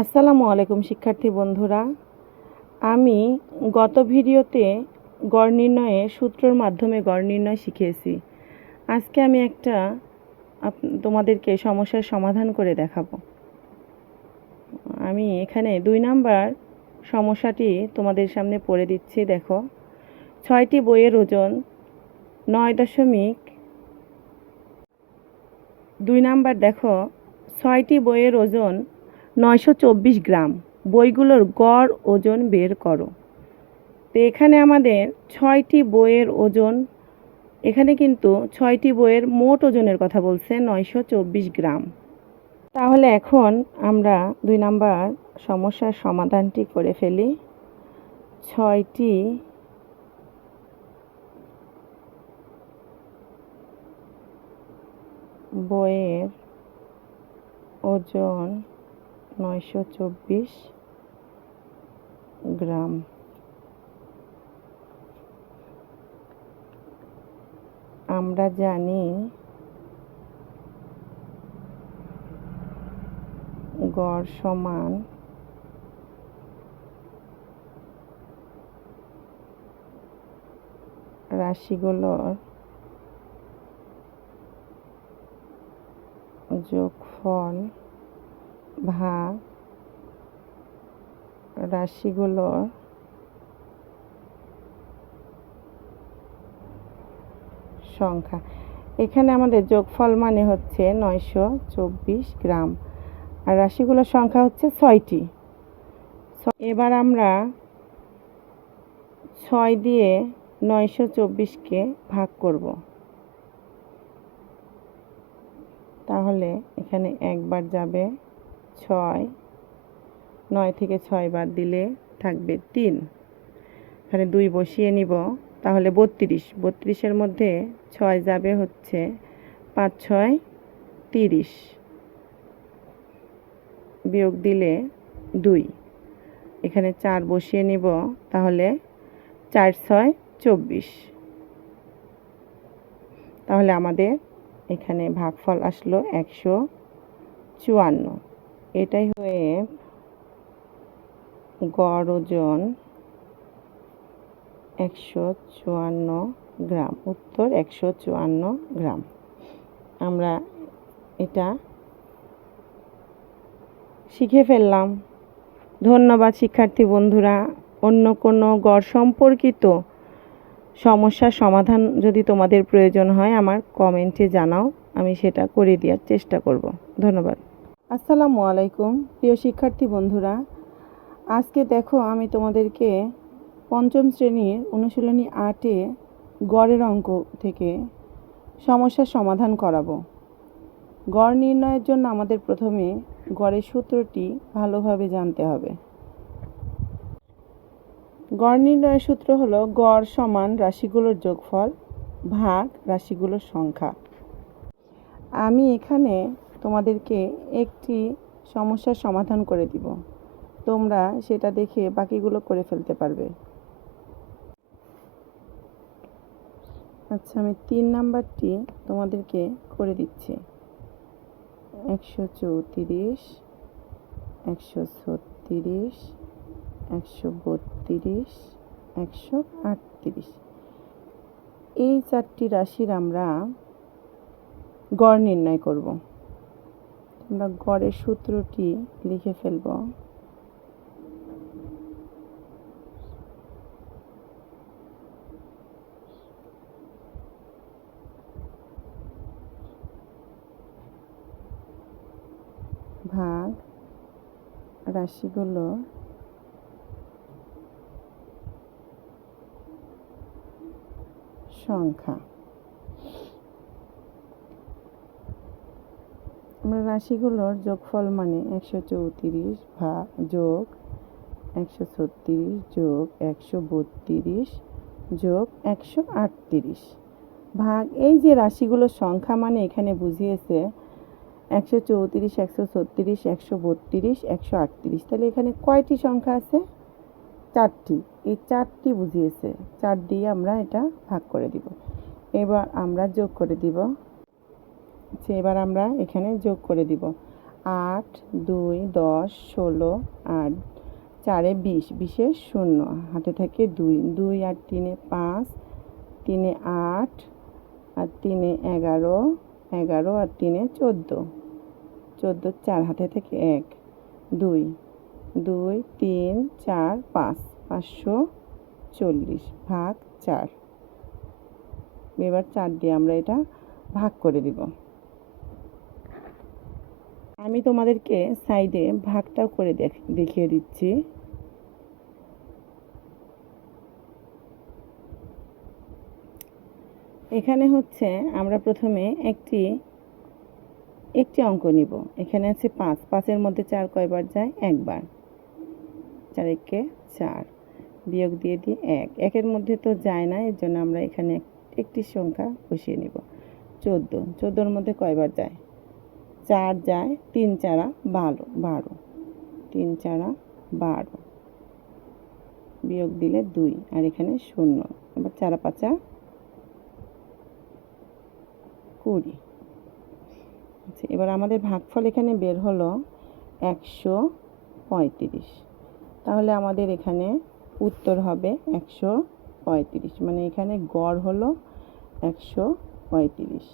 আসসালামু আলাইকুম শিক্ষার্থী বন্ধুরা। আমি গত ভিডিওতে গড় নির্ণয়ের সূত্রের মাধ্যমে গড় নির্ণয় শিখিয়েছি। আজকে আমি একটা তোমাদেরকে সমস্যার সমাধান করে দেখাবো। আমি এখানে 2 নাম্বার সমস্যাটি তোমাদের সামনে পড়ে দিচ্ছি। দেখো, 6টি বইয়ের ওজন 2 নাম্বার দেখো, 6টি বইয়ের ওজন 924 গ্রাম। বইগুলোর গড় ওজন বের করো। তো এখানে আমাদের 6টি বইয়ের ওজন, এখানে কিন্তু 6টি বইয়ের মোট ওজনের কথা বলছে 924 গ্রাম। তাহলে এখন আমরা 2 নাম্বার সমস্যার সমাধানটি করে ফেলি। 6টি বইয়ের ওজন 924 গ্রাম। আমরা জানি গড় সমান রাশিগুলোর যোগফল ভাগ রাশিগুলোর সংখ্যা। এখানে আমাদের যোগফল মানে হচ্ছে 924 গ্রাম আর রাশিগুলোর সংখ্যা হচ্ছে 6টি। এবার আমরা 6 দিয়ে 924কে ভাগ করব। তাহলে এখানে একবার যাবে 6, 9 থেকে 6 বাদ দিলে থাকবে 3। এখানে 2 বসিয়ে নিব, তাহলে 32। 32-এর মধ্যে 6 যাবে হচ্ছে 5, 6, 30, বিয়োগ দিলে 2। এখানে 4 বসিয়ে নিব, তাহলে 4, 6, 24। তাহলে আমাদের এখানে ভাগফল আসলো 154। এটাই হয়ে গড় ওজন 154 গ্রাম। উত্তর 154 গ্রাম। আমরা এটা শিখে ফেললাম। ধন্যবাদ শিক্ষার্থী বন্ধুরা। অন্য কোনো গড় সম্পর্কিত সমস্যার সমাধান যদি তোমাদের প্রয়োজন হয় আমার কমেন্টে জানাও, আমি সেটা করে দেওয়ার চেষ্টা করব। ধন্যবাদ। আসসালামু আলাইকুম প্রিয় শিক্ষার্থী বন্ধুরা। আজকে দেখো, আমি তোমাদেরকে পঞ্চম শ্রেণীর অনুশীলনী 8-এ গড়ের অঙ্ক থেকে সমস্যার সমাধান করাবো। গড় নির্ণয়ের জন্য আমাদের প্রথমে গড়ের সূত্রটি ভালোভাবে জানতে হবে। গড় নির্ণয়ের সূত্র হলো গড় সমান রাশিগুলোর যোগফল ভাগ রাশিগুলোর সংখ্যা। আমি এখানে তোমাদেরকে একটি সমস্যার সমাধান করে দিব, তোমরা সেটা দেখে বাকিগুলো করে ফেলতে পারবে। আচ্ছা, আমি 3 নাম্বারটি তোমাদেরকে করে দিচ্ছি। 134, 136, 132, 138। এই 4টি রাশির আমরা গড় নির্ণয় করব। আমরা গড়ের সূত্রটি লিখে ফেলব। ভাগ রাশিগুলো সংখ্যা। আমরা রাশিগুলোর যোগফল মানে 134 ভাগ যোগ 136 যোগ 132 যোগ 138 ভাগ এই যে রাশিগুলোর সংখ্যা মানে এখানে বুঝিয়েছে 134, 136, 132, 138। তাহলে এখানে কয়টি সংখ্যা আছে? 4টি। এই 4টি বুঝিয়েছে, 4 দিয়ে আমরা এটা ভাগ করে দিব। এবার আমরা যোগ করে দিব। এবার আমরা এখানে যোগ করে দিব। 8 2 10 16 8 4 20 20 শূন্য, হাতে থাকে 2 2 আর 3 5 3 8 আর 3 11 11 আর 3 14 14 4 হাতে থেকে 1 2 2 3 4 5 540 ভাগ 4। এবার 4 দিয়ে আমরা এটা ভাগ করে দিব। আমি তোমাদেরকে সাইডে ভাগটাও করে দেখিয়ে দিচ্ছি। এখানে হচ্ছে আমরা প্রথমে একটি অঙ্ক নিব। এখানে আছে 5, 5-এর মধ্যে 4 কয়বার যায়? একবার। 4 একে 4, বিয়োগ দিয়ে দিই 1, 1-এর মধ্যে তো যায় না, এর জন্য আমরা এখানে একটি সংখ্যা বসিয়ে নিব। 14, 14-এর মধ্যে কয়বার যায়? 4 যায়, 3 4 12, 12, 3 4 12, বিয়োগ দিলে 2 আর এখানে 0, এবার 4 5 20। আচ্ছা, এবার আমাদের ভাগফল এখানে বের হলো 135। তাহলে আমাদের এখানে উত্তর হবে 135, মানে এখানে গড় হলো 135।